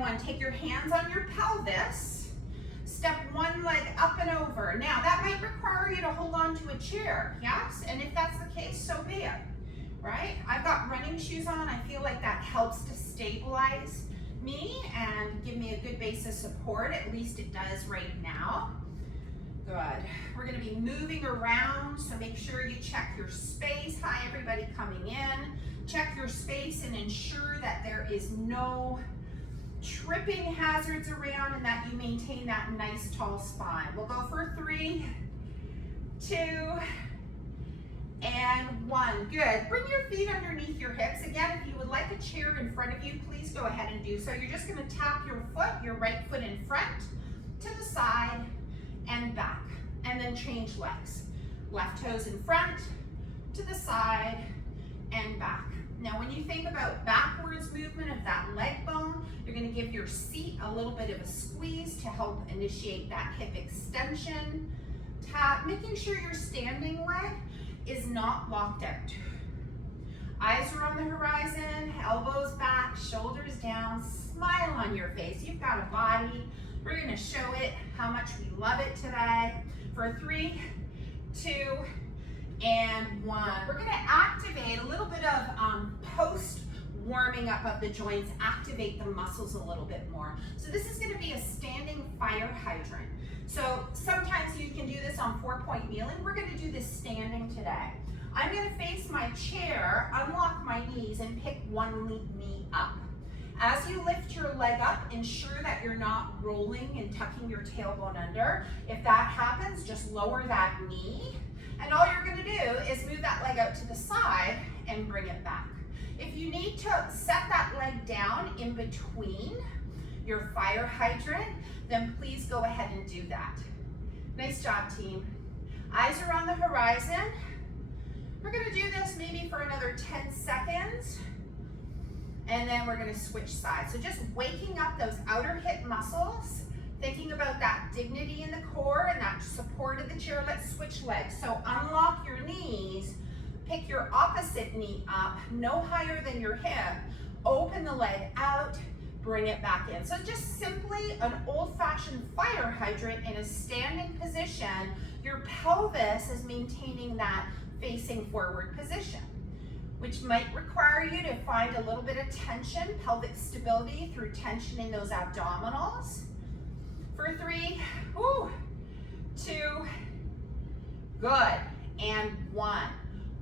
one, take your hands on your pelvis. Step one leg up and over. Now, that might require you to hold on to a chair, yes? And if that's the case, so be it, right? I've got running shoes on. I feel like that helps to stabilize me and give me a good base of support. At least it does right now. Good. We're going to be moving around, so make sure you check your space. Hi, everybody coming in. Check your space and ensure that there is no tripping hazards around and that you maintain that nice tall spine. We'll go for 3, 2, and 1. Good. Bring your feet underneath your hips. Again, if you would like a chair in front of you, please go ahead and do so. You're just going to tap your foot, your right foot in front, to the side, and back. And then change legs. Left toes in front, to the side, and back. Now, when you think about backwards movement of that leg bone, you're going to give your seat a little bit of a squeeze to help initiate that hip extension. Tap, making sure your standing leg is not locked out. Eyes are on the horizon, elbows back, shoulders down, smile on your face. You've got a body. We're going to show it how much we love it today. For 3, 2, and 1. We're going to activate a little bit of post warming up of the joints, activate the muscles a little bit more. So this is going to be a standing fire hydrant. So sometimes you can do this on 4-point kneeling. We're going to do this standing today. I'm going to face my chair, unlock my knees, and pick one knee up. As you lift your leg up, ensure that you're not rolling and tucking your tailbone under. If that happens, just lower that knee. And all you're going to do is move that leg out to the side and bring it back. If you need to set that leg down in between your fire hydrant, then please go ahead and do that. Nice job, team. Eyes are on the horizon. We're going to do this maybe for another 10 seconds. And then we're going to switch sides. So just waking up those outer hip muscles, thinking about that dignity in the core and that support of the chair. Let's switch legs. So unlock your knees, pick your opposite knee up, no higher than your hip, open the leg out, bring it back in. So just simply an old-fashioned fire hydrant in a standing position. Your pelvis is maintaining that facing forward position, which might require you to find a little bit of tension, pelvic stability through tensioning those abdominals. For 3, 2, good, and 1.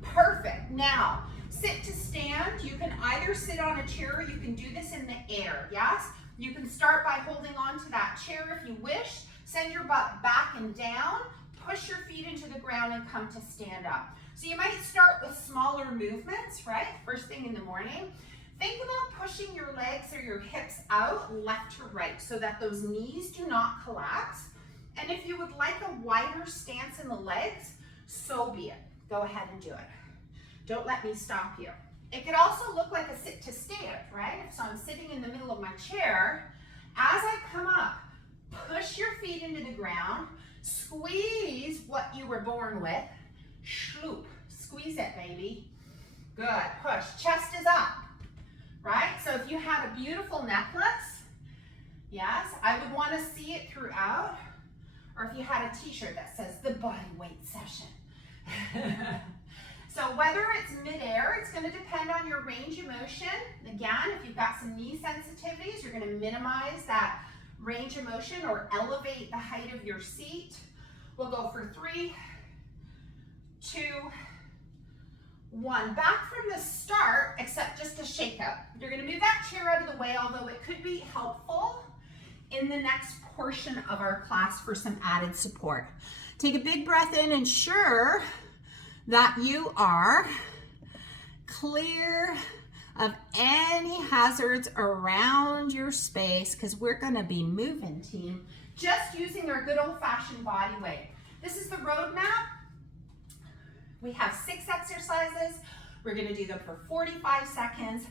Perfect. Now, sit to stand. You can either sit on a chair or you can do this in the air, yes? You can start by holding on to that chair if you wish. Send your butt back and down. Push your feet into the ground and come to stand up. So you might start with smaller movements, right? First thing in the morning. Think about pushing your legs or your hips out left to right so that those knees do not collapse. And if you would like a wider stance in the legs, so be it. Go ahead and do it. Don't let me stop you. It could also look like a sit to stand, right? So I'm sitting in the middle of my chair. As I come up, push your feet into the ground, squeeze what you were born with, shloop, squeeze it, baby. Good, push, chest is up, right? So if you had a beautiful necklace, yes, I would want to see it throughout. Or if you had a t-shirt that says the body weight session. So whether it's midair, it's going to depend on your range of motion. Again, if you've got some knee sensitivities, you're going to minimize that range of motion or elevate the height of your seat. We'll go for 3, 2, 1. Back from the start, except just a shake up. You're going to move that chair out of the way, although it could be helpful in the next portion of our class for some added support. Take a big breath in, ensure that you are clear of any hazards around your space, because we're going to be moving, team, just using our good old-fashioned body weight. This is the roadmap. We have 6 exercises. We're going to do them for 45 seconds.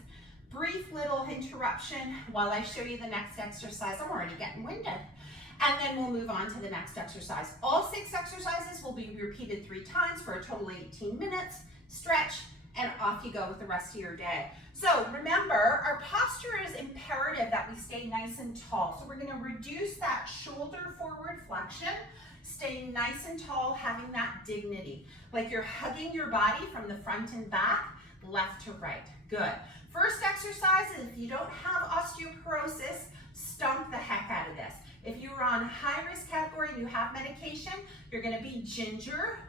Brief little interruption while I show you the next exercise. I'm already getting winded. And then we'll move on to the next exercise. All 6 exercises will be repeated 3 times for a total of 18 minutes. Stretch and off you go with the rest of your day. So remember, our posture is imperative that we stay nice and tall. So we're gonna reduce that shoulder forward flexion, staying nice and tall, having that dignity. Like you're hugging your body from the front and back, left to right. Good. First exercise is if you don't have osteoporosis, stomp the heck out of this. If you are on high risk category and you have medication, you're gonna be ginger,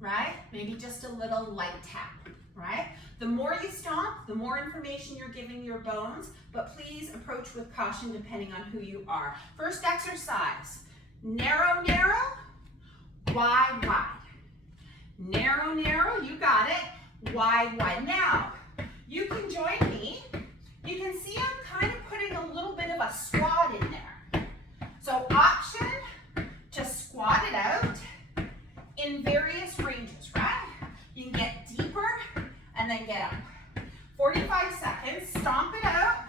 right? Maybe just a little light tap, right? The more you stomp, the more information you're giving your bones, but please approach with caution depending on who you are. First exercise, narrow, narrow, wide, wide. Narrow, narrow, you got it. Wide, wide. Now, you can join me. You can see I'm kind of putting a little bit of a squat in there. So option to squat it out in various ranges, right? You can get deeper and then get up. 45 seconds, stomp it out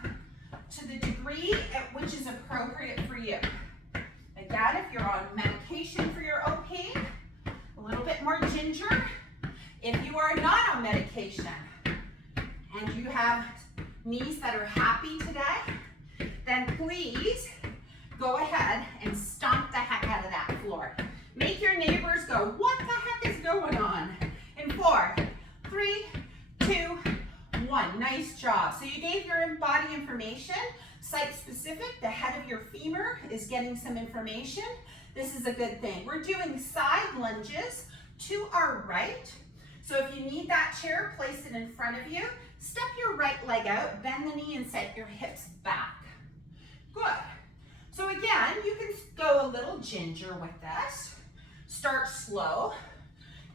to the degree at which is appropriate for you. Again, if you're on medication for your OP, a little bit more ginger. If you are not on medication and you have knees that are happy today, then please go ahead and stomp the heck out of that floor. Make your neighbors go, what the heck is going on? In 4, 3, 2, 1. Nice job. So you gave your body information, site specific. The head of your femur is getting some information. This is a good thing. We're doing side lunges to our right. So if you need that chair, place it in front of you. Step your right leg out, bend the knee and set your hips back. Good. So again, you can go a little ginger with this. Start slow.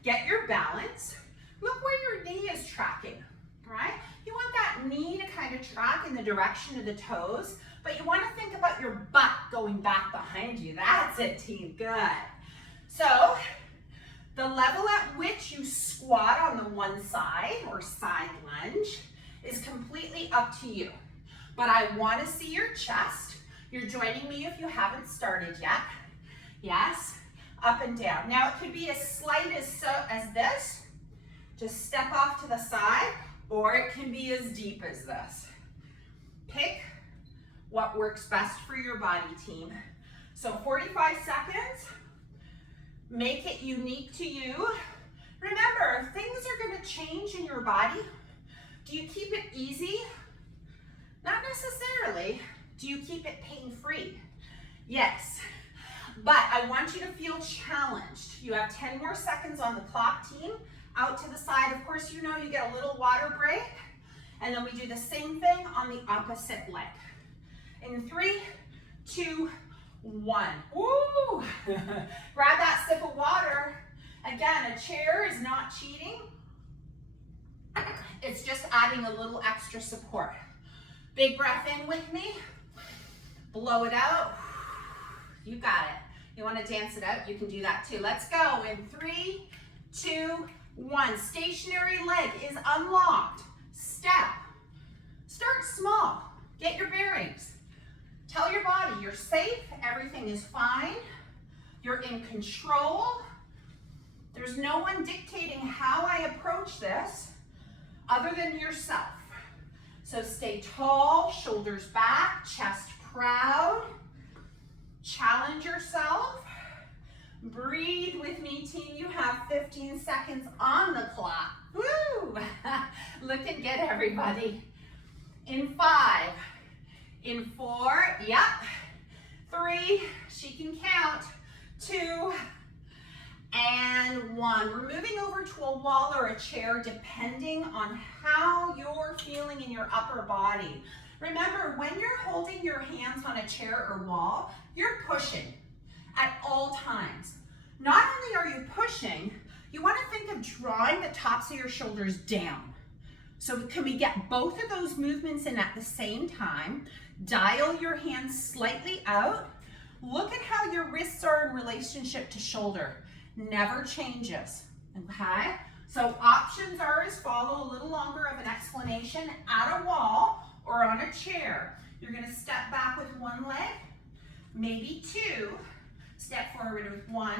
Get your balance. Look where your knee is tracking, right? You want that knee to kind of track in the direction of the toes, but you want to think about your butt going back behind you. That's it, team. Good. So the level at which you squat on the one side or side lunge is completely up to you. But I want to see your chest. You're joining me if you haven't started yet. Yes, up and down. Now it could be as slight as this. Just step off to the side, or it can be as deep as this. Pick what works best for your body, team. So 45 seconds. Make it unique to you. Remember, things are going to change in your body. Do you keep it easy? Not necessarily. Do you keep it pain-free? Yes. But I want you to feel challenged. You have 10 more seconds on the clock, team. Out to the side. Of course, you know you get a little water break. And then we do the same thing on the opposite leg. In 3, 2, 1. Woo! Grab that sip of water. Again, a chair is not cheating. It's just adding a little extra support. Big breath in with me. Blow it out. You got it. You want to dance it out? You can do that too. Let's go. In 3, 2, 1. Stationary leg is unlocked. Step. Start small. Get your bearings. Tell your body you're safe. Everything is fine. You're in control. There's no one dictating how I approach this other than yourself. So stay tall, shoulders back, chest proud. Challenge yourself. Breathe with me, team. You have 15 seconds on the clock. Woo! Looking good, everybody. In 5, in 4, yep. 3, she can count. 2, and 1. We're moving over to a wall or a chair depending on how you're feeling in your upper body. Remember, when you're holding your hands on a chair or wall, you're pushing at all times. Not only are you pushing, you want to think of drawing the tops of your shoulders down. So can we get both of those movements in at the same time? Dial your hands slightly out. Look at how your wrists are in relationship to shoulder. Never changes, okay? So options are as follow, a little longer of an explanation, at a wall or on a chair. You're gonna step back with one leg, maybe 2, step forward with 1,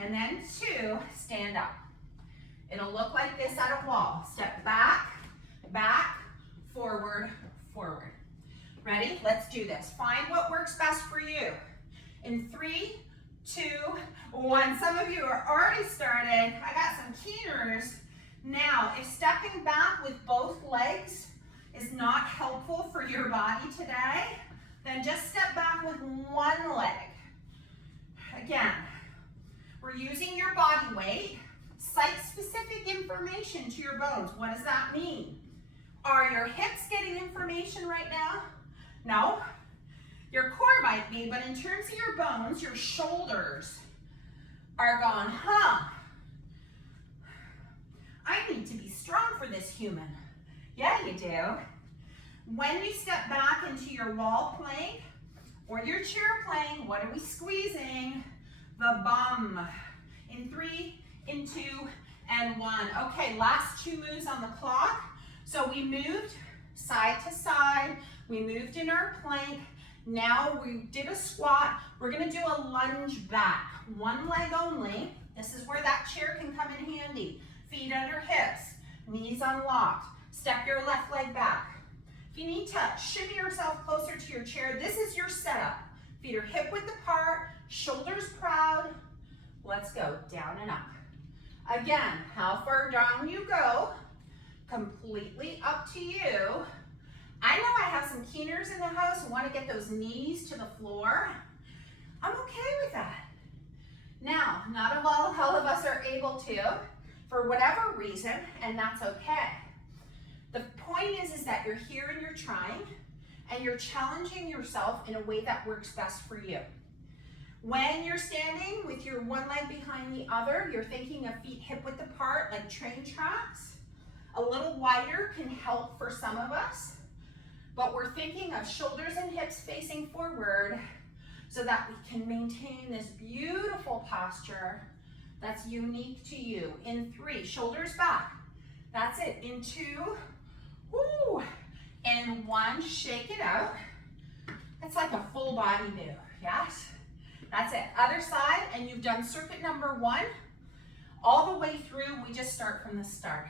and then 2, stand up. It'll look like this at a wall. Step back, back, forward, forward. Ready? Let's do this. Find what works best for you. In 3, 2, 1. Some of you are already started. I got some keeners. Now, if stepping back with both legs is not helpful for your body today, then just step back with one leg. Again, we're using your body weight. Site-specific information to your bones. What does that mean? Are your hips getting information right now? No. Your core might be, but in terms of your bones, your shoulders are going, I need to be strong for this human. Yeah, you do. When you step back into your wall plank or your chair plank, what are we squeezing? The bum. In 3, in 2, and 1. Okay, last 2 moves on the clock. So we moved side to side. We moved in our plank. Now we did a squat. We're gonna do a lunge back. One leg only. This is where that chair can come in handy. Feet under hips, knees unlocked. Step your left leg back. If you need to shimmy yourself closer to your chair, this is your setup. Feet are hip width apart, shoulders proud. Let's go, down and up. Again, how far down you go, completely up to you. I know I have some keeners in the house who want to get those knees to the floor. I'm okay with that. Now, not all of us are able to, for whatever reason, and that's okay. The point is that you're here and you're trying, and you're challenging yourself in a way that works best for you. When you're standing with your one leg behind the other, you're thinking of feet hip width apart like train tracks. A little wider can help for some of us, but we're thinking of shoulders and hips facing forward so that we can maintain this beautiful posture that's unique to you. In 3, shoulders back. That's it. In 2, woo. And 1, shake it out. It's like a full body move, yes? That's it. Other side, and you've done circuit number 1. All the way through, we just start from the start.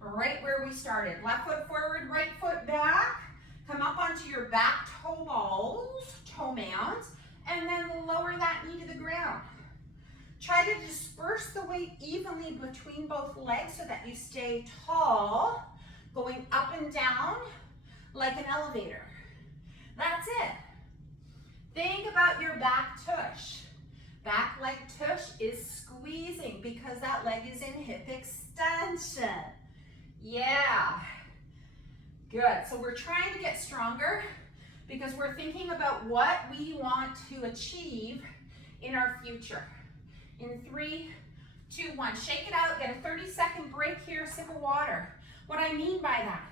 Right where we started. Left foot forward, right foot back. Come up onto your back toe balls, toe mounds, and then lower that knee to the ground. Try to disperse the weight evenly between both legs so that you stay tall, going up and down like an elevator. That's it. Think about your back tush. Back leg tush is squeezing because that leg is in hip extension. Yeah. Good. So we're trying to get stronger because we're thinking about what we want to achieve in our future. In 3, 2, 1. Shake it out. Get a 30-second break here. Sip of water. What I mean by that,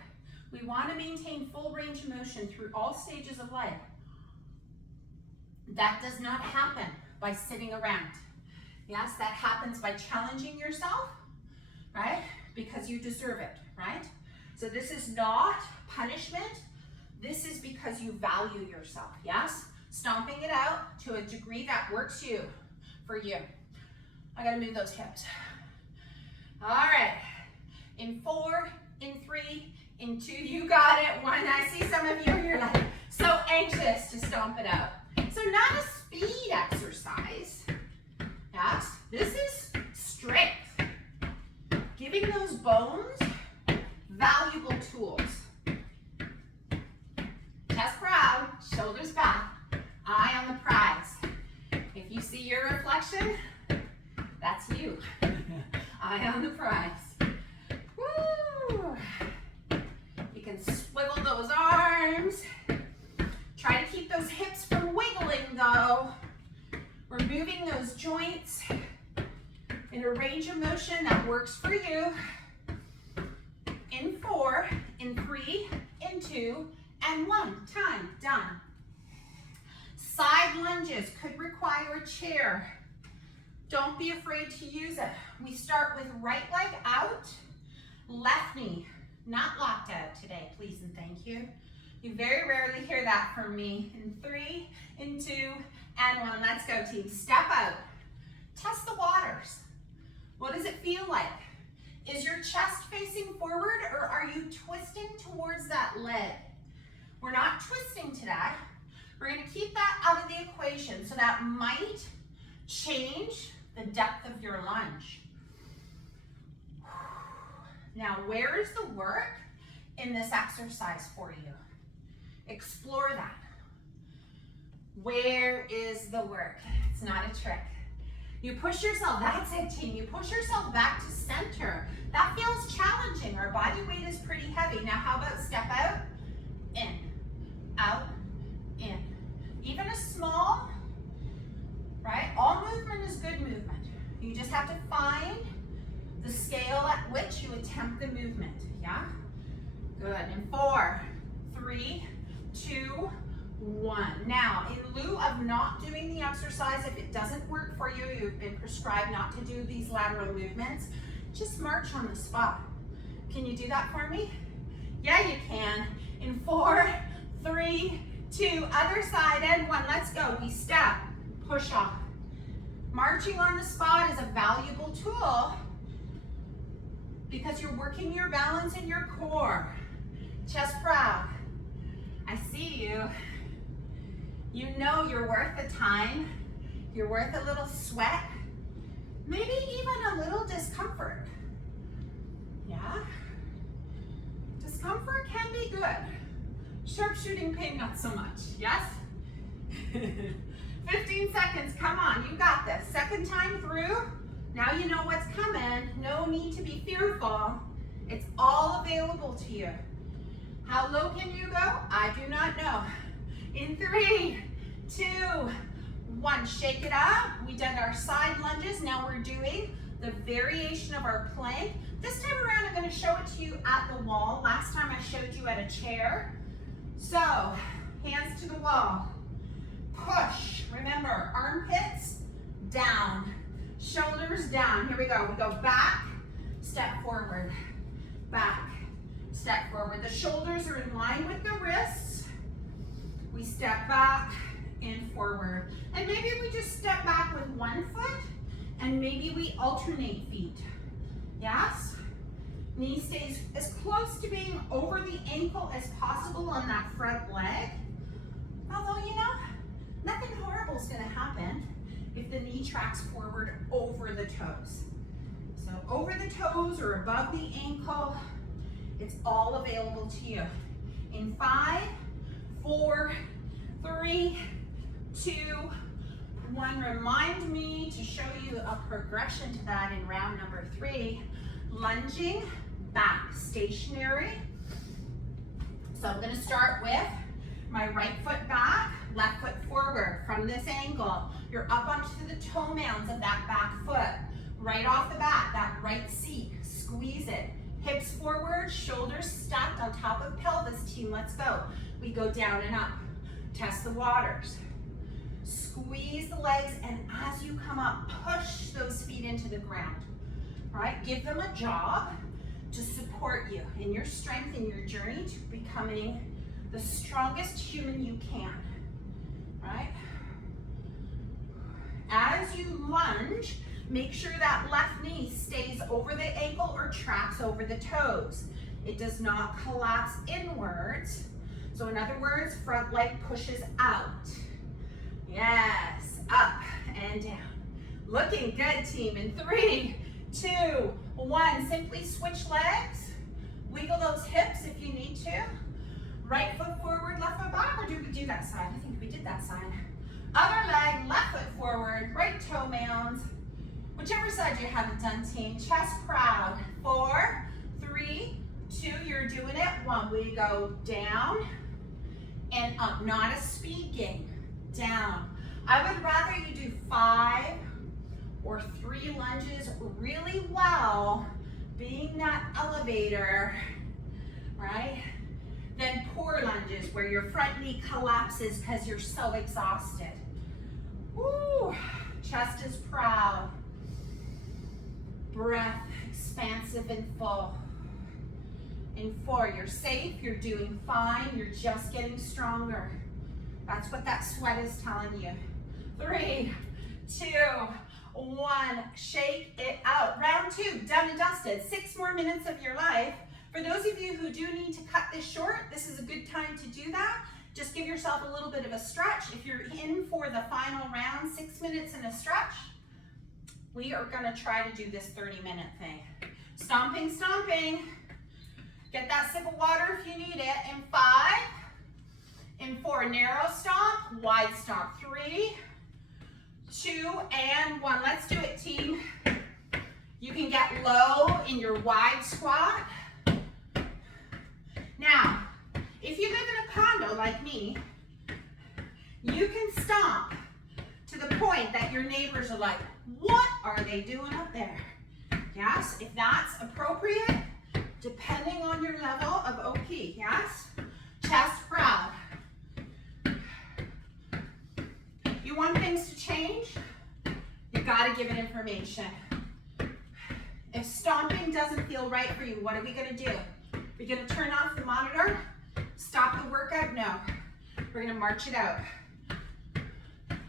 we want to maintain full range of motion through all stages of life. That does not happen by sitting around. Yes, that happens by challenging yourself, right? Because you deserve it, right? So this is not punishment. This is because you value yourself, yes? Stomping it out to a degree that works for you. I gotta move those hips. All right, in 4, in 3, in 2, you got it. 1, I see some of you, you're like so anxious to stomp it out. So not a speed exercise, yes? This is strength. Giving those bones valuable tools. Chest proud, shoulders back, eye on the prize. If you see your reflection, that's you. Eye on the prize. Woo! You can swivel those arms. Try to keep those hips from wiggling though. We're moving those joints in a range of motion that works for you. In 4, in 3, in 2, and 1. Time, done. Side lunges could require a chair. Don't be afraid to use it. We start with right leg out, left knee. Not locked out today, please and thank you. You very rarely hear that from me. In 3, in 2, and 1. Let's go, team. Step out. Test the waters. What does it feel like? Is your chest facing forward or are you twisting towards that leg? We're not twisting to that. We're going to keep that out of the equation, so that might change the depth of your lunge. Now, where is the work in this exercise for you? Explore that. Where is the work? It's not a trick. You push yourself, that's it, team. You push yourself back to center. That feels challenging. Our body weight is pretty heavy. Now, how about step out, in, out, in. Even a small, right? All movement is good movement. You just have to find the scale at which you attempt the movement, yeah? Good, in 4, 3, 2, 1. Now, in lieu of not doing the exercise, if it doesn't work for you, you've been prescribed not to do these lateral movements, just march on the spot. Can you do that for me? Yeah, you can. In 4, 3, 2, other side, and 1. Let's go. We step, push off. Marching on the spot is a valuable tool because you're working your balance in your core. Chest proud. I see you. You know you're worth the time. You're worth a little sweat. Maybe even a little discomfort. Yeah? Discomfort can be good. Sharpshooting pain, not so much. Yes? 15 seconds, come on, you got this. Second time through, now you know what's coming. No need to be fearful. It's all available to you. How low can you go? I do not know. In 3, 2, 1, shake it up. We did our side lunges. Now we're doing the variation of our plank. This time around, I'm going to show it to you at the wall. Last time I showed you at a chair. So, hands to the wall. Push. Remember, armpits down, shoulders down. Here we go. We go back, step forward, back, step forward. The shoulders are in line with the wrists. We step back and forward. And maybe we just step back with one foot and maybe we alternate feet. Yes? Knee stays as close to being over the ankle as possible on that front leg. Although, you know, nothing horrible is going to happen if the knee tracks forward over the toes. So over the toes or above the ankle, it's all available to you. In 5, 4, 3, 2, 1. Remind me to show you a progression to that in round number 3. Lunging back, stationary. So I'm going to start with my right foot back, left foot forward. From this angle, you're up onto the toe mounds of that back foot. Right off the bat, that right seat, squeeze it. Hips forward, shoulders stacked on top of pelvis, team, let's go. We go down and up, test the waters. Squeeze the legs, and as you come up, push those feet into the ground. All right, give them a job to support you in your strength, in your journey to becoming the strongest human you can, right? As you lunge, make sure that left knee stays over the ankle or tracks over the toes. It does not collapse inwards. So in other words, front leg pushes out. Yes, up and down. Looking good, team. In 3, 2, 1, simply switch legs. Wiggle those hips if you need to. Right foot forward, left foot back, or did we do that side? I think we did that side. Other leg, left foot forward, right toe mounds. Whichever side you haven't done, team. Chest proud. 4, 3, 2, you're doing it. 1, we go down and up. Not a speed game. Down. I would rather you do 5 or 3 lunges really well, being that elevator, right? Then poor lunges where your front knee collapses because you're so exhausted. Woo, chest is proud. Breath expansive and full. In 4, you're safe, you're doing fine, you're just getting stronger. That's what that sweat is telling you. 3, 2, 1. Shake it out. Round 2, done and dusted. 6 more minutes of your life. For those of you who do need to cut this short, this is a good time to do that. Just give yourself a little bit of a stretch. If you're in for the final round, 6 minutes and a stretch, we are gonna try to do this 30-minute thing. Stomping, stomping. Get that sip of water if you need it. In 5, in 4, narrow stomp, wide stomp. 3, 2, and 1. Let's do it, team. You can get low in your wide squat. Now, if you live in a condo like me, you can stomp to the point that your neighbors are like, what are they doing up there? Yes, if that's appropriate, depending on your level of OP, yes? Chest proud. You want things to change? You gotta give it information. If stomping doesn't feel right for you, what are we gonna do? We're gonna turn off the monitor, stop the workout? No. We're gonna march it out.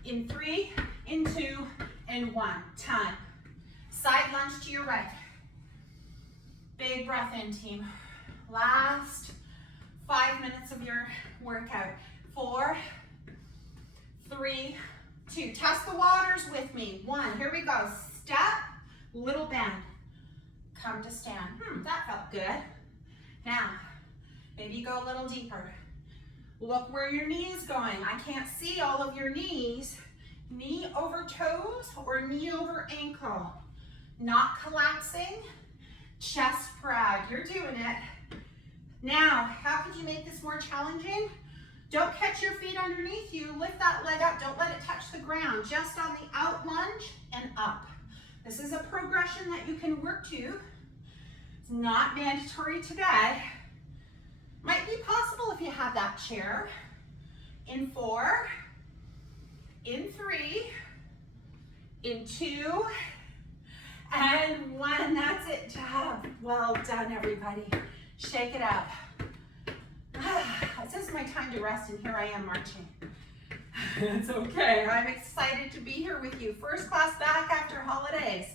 In 3, in 2, and 1. Time. Side lunge to your right. Big breath in, team. Last 5 minutes of your workout. 4, 3, 2. Test the waters with me. 1. Here we go. Step, little bend. Come to stand. That felt good. Now, maybe go a little deeper. Look where your knee is going. I can't see all of your knees. Knee over toes or knee over ankle. Not collapsing. Chest proud. You're doing it. Now, how could you make this more challenging? Don't catch your feet underneath you. Lift that leg up. Don't let it touch the ground. Just on the out lunge and up. This is a progression that you can work to. It's not mandatory today. Might be possible if you have that chair. In 4, in 3, in 2, and 1. That's it, job. Well done, everybody. Shake it up. This is my time to rest, and here I am marching. It's okay. I'm excited to be here with you. First class back after holidays.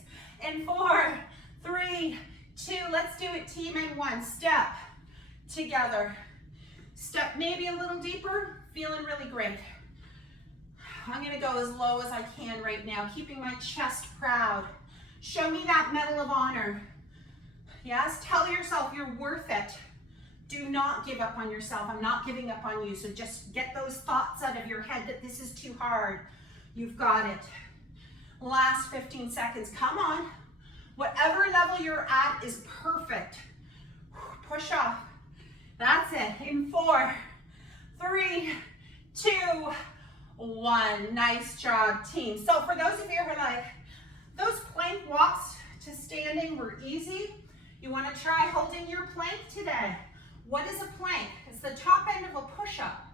In 4, 3, 2. Let's do it, team. In 1. Step together. Step maybe a little deeper. Feeling really great. I'm going to go as low as I can right now, keeping my chest proud. Show me that Medal of Honor. Yes, tell yourself you're worth it. Do not give up on yourself. I'm not giving up on you. So just get those thoughts out of your head that this is too hard. You've got it. Last 15 seconds. Come on. Whatever level you're at is perfect. Push off. That's it. In 4, 3, 2, 1. Nice job, team. So for those of you who are like, those plank walks to standing were easy, you want to try holding your plank today. What is a plank? It's the top end of a push-up.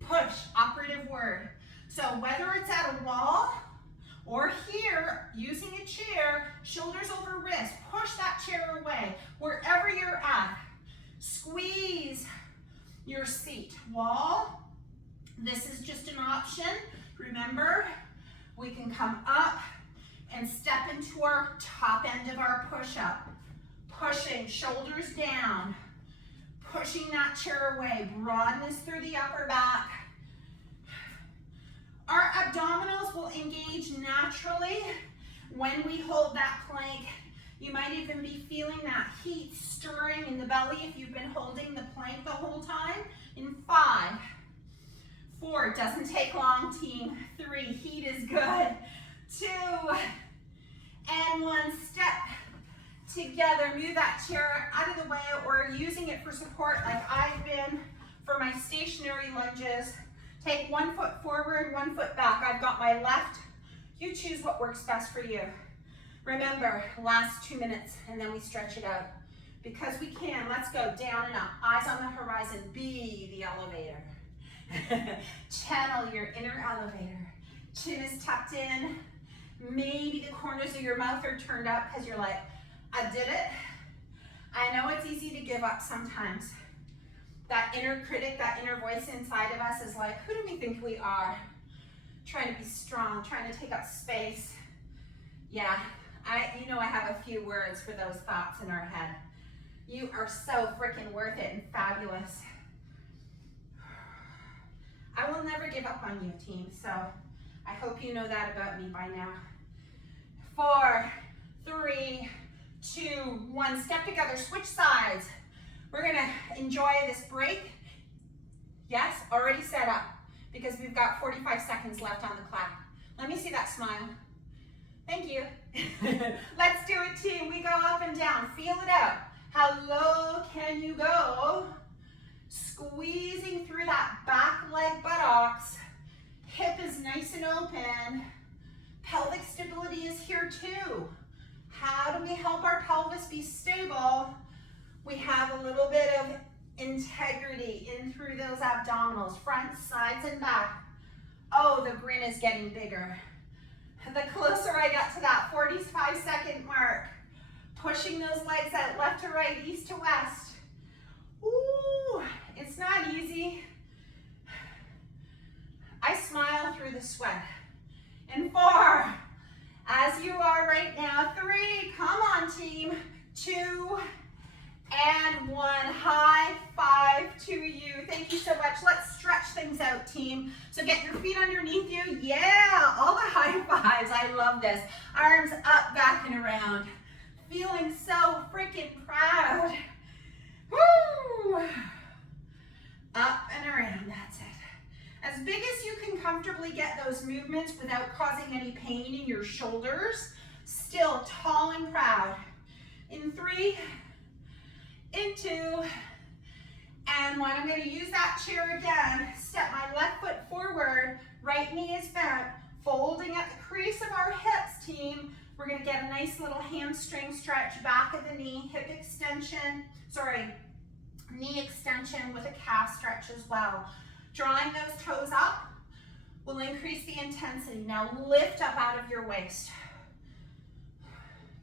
Push, operative word. So whether it's at a wall or here, using a chair, shoulders over wrist, push that chair away. Wherever you're at, squeeze your seat. Wall, this is just an option. Remember, we can come up and step into our top end of our push-up. Pushing, shoulders down. Pushing that chair away. Broadness through the upper back. Our abdominals will engage naturally when we hold that plank. You might even be feeling that heat stirring in the belly if you've been holding the plank the whole time. In 5, 4, it doesn't take long, team. 3, heat is good. 2, and 1, step together. Move that chair out of the way or using it for support like I've been for my stationary lunges. Take 1 foot forward, 1 foot back. I've got my left. You choose what works best for you. Remember, last 2 minutes and then we stretch it out. Because we can, let's go down and up. Eyes on the horizon, be the elevator. Channel your inner elevator. Chin is tucked in. Maybe the corners of your mouth are turned up because you're like, I did it. I know it's easy to give up sometimes. That inner critic, that inner voice inside of us is like, who do we think we are? Trying to be strong, trying to take up space. Yeah, you know I have a few words for those thoughts in our head. You are so freaking worth it and fabulous. I will never give up on you, team, so I hope you know that about me by now. 4, 3, 2, 1. Step together, switch sides. We're gonna enjoy this break. Yes, already set up because we've got 45 seconds left on the clock. Let me see that smile. Thank you. Let's do it, team. We go up and down. Feel it out. How low can you go? Squeezing through that back leg buttocks. Hip is nice and open. Pelvic stability is here too. How do we help our pelvis be stable? We have a little bit of integrity in through those abdominals, front, sides, and back. Oh, the grin is getting bigger. The closer I got to that 45-second mark, pushing those legs out left to right, east to west. Ooh, it's not easy. I smile through the sweat. And 4, as you are right now, 3, come on team, 2, and 1, high five to you. Thank you so much. Let's stretch things out, team. So get your feet underneath you. Yeah, all the high fives. I love this. Arms up, back, and around. Feeling so freaking proud. Woo! Up and around, that's it. As big as you can comfortably get those movements without causing any pain in your shoulders. Still tall and proud. In 3, in 2, and 1. I'm going to use that chair again. Step my left foot forward, right knee is bent, folding at the crease of our hips, team. We're going to get a nice little hamstring stretch, back of the knee, hip extension, knee extension with a calf stretch as well. Drawing those toes up will increase the intensity. Now lift up out of your waist.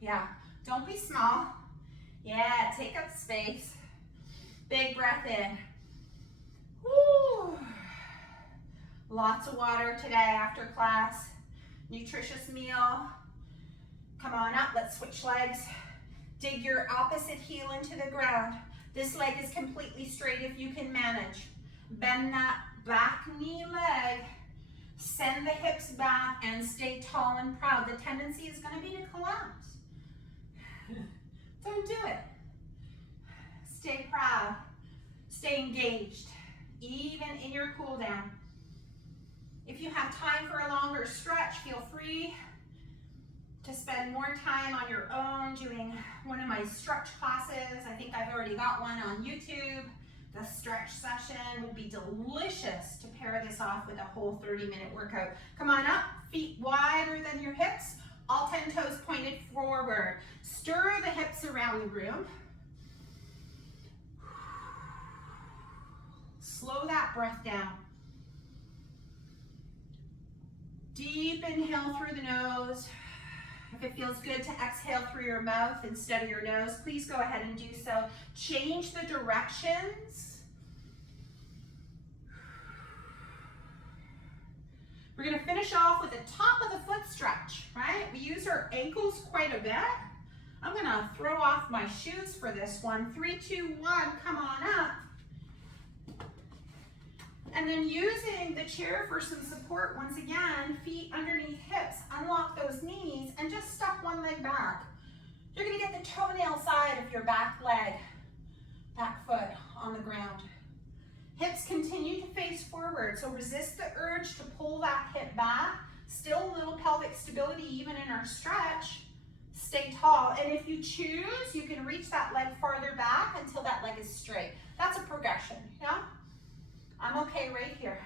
Yeah, don't be small. Yeah, take up space. Big breath in. Woo. Lots of water today after class. Nutritious meal. Come on up, let's switch legs. Dig your opposite heel into the ground. This leg is completely straight if you can manage. Bend that back knee leg. Send the hips back and stay tall and proud. The tendency is going to be to collapse. Don't do it. Stay proud. Stay engaged, even in your cool down. If you have time for a longer stretch, feel free to spend more time on your own doing one of my stretch classes. I think I've already got one on YouTube. The stretch session would be delicious to pair this off with a whole 30-minute workout. Come on up, feet wider than your hips, all 10 toes pointed forward. Stir the hips around the room. Slow that breath down. Deep inhale through the nose. If it feels good to exhale through your mouth instead of your nose, please go ahead and do so. Change the directions. We're going to finish off with the top of the foot stretch, right? We use our ankles quite a bit. I'm going to throw off my shoes for this one. 3, 2, 1, come on up. And then using the chair for some support, once again, feet underneath hips, unlock those knees, and just step one leg back. You're going to get the toenail side of your back leg, back foot on the ground. Hips continue to face forward, so resist the urge to pull that hip back. Still a little pelvic stability even in our stretch. Stay tall, and if you choose, you can reach that leg farther back until that leg is straight. That's a progression, yeah? I'm okay right here.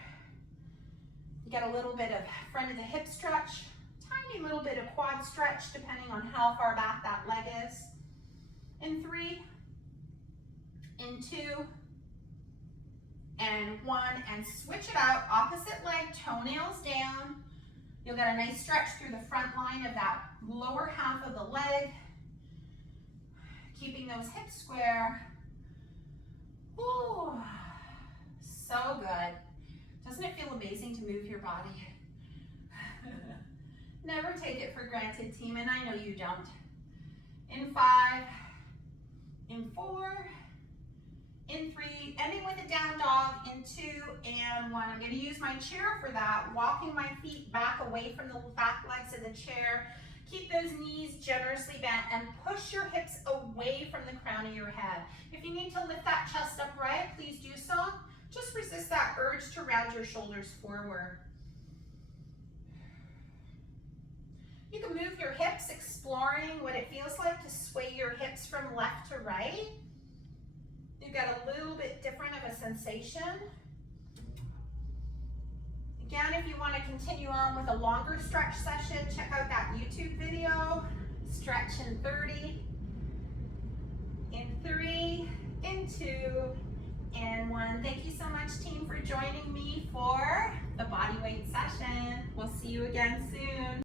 You get a little bit of front of the hip stretch, tiny little bit of quad stretch depending on how far back that leg is. In 3, in 2, and 1, and switch it out. Opposite leg, toenails down. You'll get a nice stretch through the front line of that lower half of the leg. Keeping those hips square. Ooh. So good. Doesn't it feel amazing to move your body? Never take it for granted, team, and I know you don't. In 5, in 4, in 3, ending with a down dog, in 2, and 1. I'm going to use my chair for that, walking my feet back away from the back legs of the chair. Keep those knees generously bent and push your hips away from the crown of your head. If you need to lift that chest upright, please do so. Just resist that urge to round your shoulders forward. You can move your hips, exploring what it feels like to sway your hips from left to right. You get a little bit different of a sensation. Again, if you want to continue on with a longer stretch session, check out that YouTube video. Stretch in 30, in 3, in 2, and 1. Thank you so much, team, for joining me for the body weight session. We'll see you again soon.